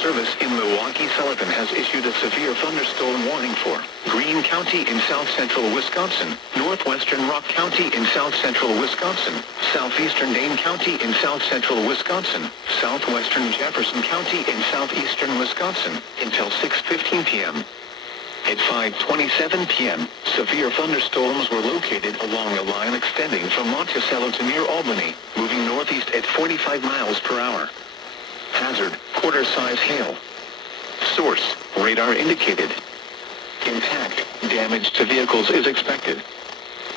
Service in Milwaukee-Sullivan has issued a severe thunderstorm warning for Greene County in south-central Wisconsin, northwestern Rock County in south-central Wisconsin, southeastern Dane County in south-central Wisconsin, southwestern Jefferson County in southeastern Wisconsin, until 6:15 p.m. At 5:27 p.m., severe thunderstorms were located along a line extending from Monticello to near Albany, moving northeast at 45 miles per hour. Hazard, quarter-size hail. Source, radar indicated. Impact, damage to vehicles is expected.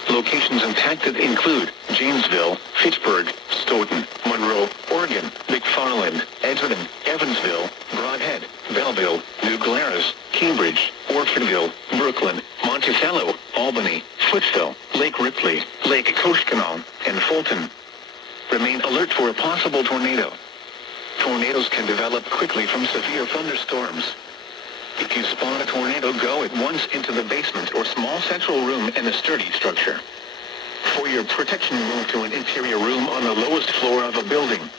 Locations impacted include Janesville, Fitchburg, Stoughton, Monroe, Oregon, McFarland, Edgerton, Evansville, Brodhead, Belleville, New Glarus, Cambridge, Orfordville, Brooklyn, Monticello, Albany, Footsville, Lake Ripley, Lake Koshkonong, and Fulton. Remain alert for a possible tornado. Tornadoes can develop quickly from severe thunderstorms. If you spot a tornado, go at once into the basement or small central room in a sturdy structure. For your protection, move to an interior room on the lowest floor of a building.